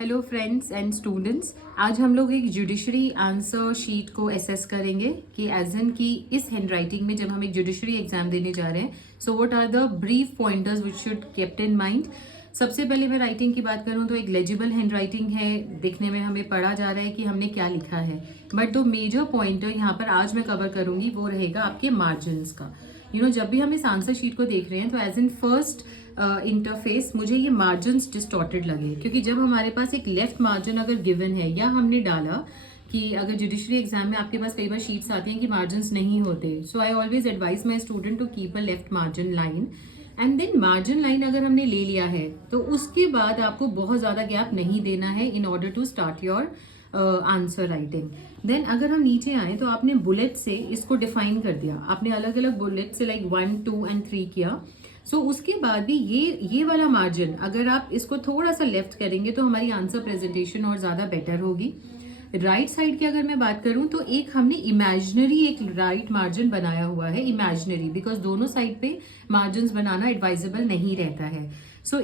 Hello friends and students, आज हम लोग एक जुडिशरी आंसर शीट को एसेस करेंगे कि एज इन की इस हैंडराइटिंग में जब हम एक जुडिशरी एग्जाम देने जा रहे हैं, so what are the brief pointers which should kept in mind. सबसे पहले मैं राइटिंग की बात करूं तो एक लेजिबल हैंडराइटिंग है, दिखने में हमें पढ़ा जा रहा है कि हमने क्या लिखा है। बट जो मेजर पॉइंटर यहाँ पर आज मैं कवर करूंगी वो रहेगा आपके मार्जिन्स का। जब भी हम इस आंसर शीट को देख रहे हैं तो एज इन फर्स्ट इंटरफेस मुझे ये मार्जिन्स डिस्टॉर्टेड लगे, क्योंकि जब हमारे पास एक लेफ्ट मार्जिन अगर गिवन है या हमने डाला कि अगर जुडिशरी एग्जाम में आपके पास कई बार शीट्स आती हैं कि मार्जिन्स नहीं होते, so I always advise my student to keep a left margin line and then margin line अगर हमने ले लिया है तो उसके बाद आपको बहुत ज़्यादा गैप नहीं देना है in order to start your answer writing. Then अगर हम नीचे आए तो आपने बुलेट से इसको डिफाइन कर दिया, आपने अलग अलग बुलेट से लाइक 1, 2 एंड 3 किया। उसके बाद भी ये वाला मार्जिन अगर आप इसको थोड़ा सा लेफ्ट करेंगे तो हमारी आंसर प्रेजेंटेशन और ज़्यादा बेटर होगी। राइट साइड की अगर मैं बात करूं तो एक हमने इमेजिनरी एक राइट मार्जिन बनाया हुआ है, इमेजिनरी, बिकॉज दोनों साइड पे मार्जिन बनाना एडवाइजेबल नहीं रहता है।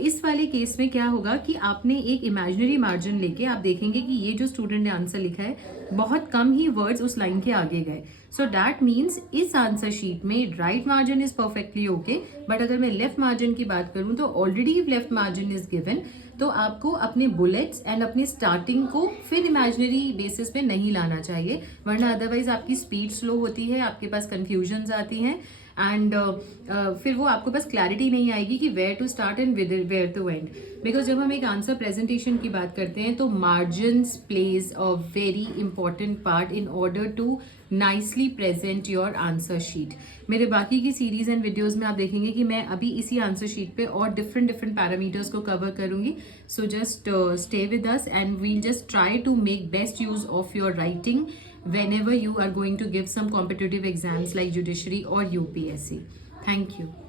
इस वाले केस में क्या होगा कि आपने एक इमेजिनरी मार्जिन लेके आप देखेंगे कि ये जो स्टूडेंट ने आंसर लिखा है बहुत कम ही वर्ड्स उस लाइन के आगे गए। दैट मीन्स इस आंसर शीट में right margin is perfectly okay, but अगर मैं लेफ्ट मार्जिन की बात करूं तो already left margin is given, तो आपको अपने बुलेट्स एंड अपनी स्टार्टिंग को फिर इमेजिनरी बेसिस पे नहीं लाना चाहिए, वरना अदरवाइज आपकी स्पीड स्लो होती है, आपके पास कंफ्यूजन्स आती हैं एंड फिर वो आपके पास क्लैरिटी नहीं आएगी कि where to start and where to end. Because जब हम एक आंसर प्रेजेंटेशन की बात करते हैं तो margins plays a very important part in order to nicely present your answer sheet. मेरे बाकी की सीरीज एंड वीडियोस में आप देखेंगे कि मैं अभी इसी आंसर शीट पे और डिफरेंट पैरामीटर्स को कवर करूंगी। So just stay with us and we'll just try to make best use of your writing whenever you are going to give some competitive exams like judiciary or UPSC. Thank you.